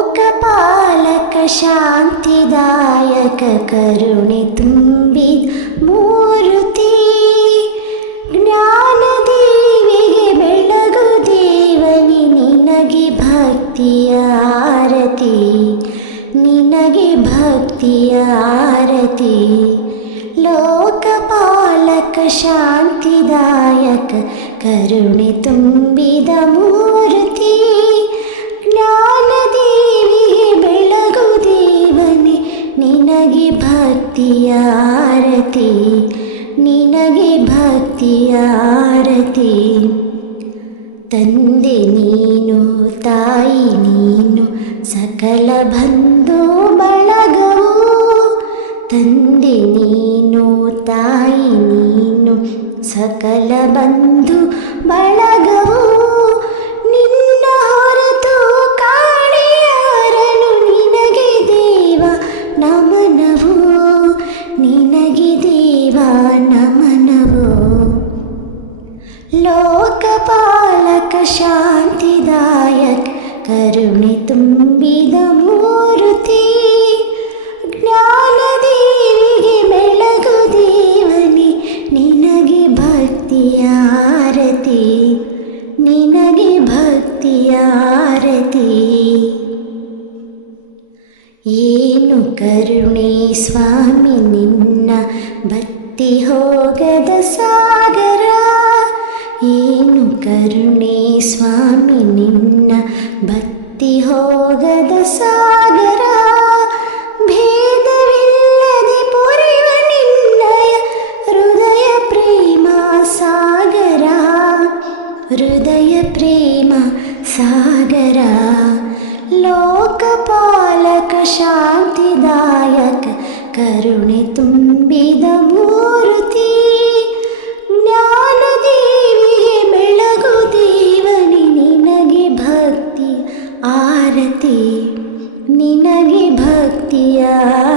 ಲೋಕಪಾಲಕ ಶಾಂತಿದಾಯಕ ಕರುಣೆ ತುಂಬಿದ ಮೂರುತಿ ಜ್ಞಾನ ದೇವಿಗೆ ಬೆಳಗು ದೇವನಿ ನಿನಗೆ ಭಕ್ತಿಯ ಆರತಿ ನಿನಗೆ ಭಕ್ತಿಯ ಆರತಿ ಲೋಕಪಾಲಕ ಶಾಂತಿದಾಯಕ ಕರುಣೆ ತುಂಬಿದ ಮೂರ್ತಿ ಜ್ಞಾನ ಭಕ್ತಿಯ ನಿನಗೆ ಭಕ್ತಿಯ ಆರತಿ. ತಂದೆ ನೀನು, ತಾಯಿ ನೀನು, ಸಕಲ ಬಂಧು ಬಳಗವು. ತಂದೆ ನೀನು, ತಾಯಿ ನೀನು, ಸಕಲ ಬಂಧು ಲೋಕಪಾಲಕ ಶಾಂತಿದಾಯಕ ಕರುಣೆ ತುಂಬಿದ ಮೂರುತಿ ಜ್ಞಾನ ದೇವಿಗೆ ಬೆಳಗು ದೇವನಿ ನಿನಗೆ ಭಕ್ತಿಯ ಆರತಿ ನಿನಗೆ ಭಕ್ತಿಯ ಆರತಿ ಏನು ಕರುಣೆ ಸ್ವಾಮಿ ನಿನ್ನ ಭಕ್ತಿ ಹೋಗದ ಸಾಗರ ಸ್ವಾಮಿ ನಿನ್ನ ಭಕ್ತಿ ಹೋಗದ ಸಾಗರ ಭೇದವಿಲ್ಲದೆ ಪೊರೆವ ನಿನ್ನಯ ಹೃದಯ ಪ್ರೇಮ ಸಾಗರ ಹೃದಯ ಪ್ರೇಮ ಸಾಗರ ಲೋಕಪಾಲಕ ಶಾಂತಿದಾಯಕ ಕರುಣೆ दिया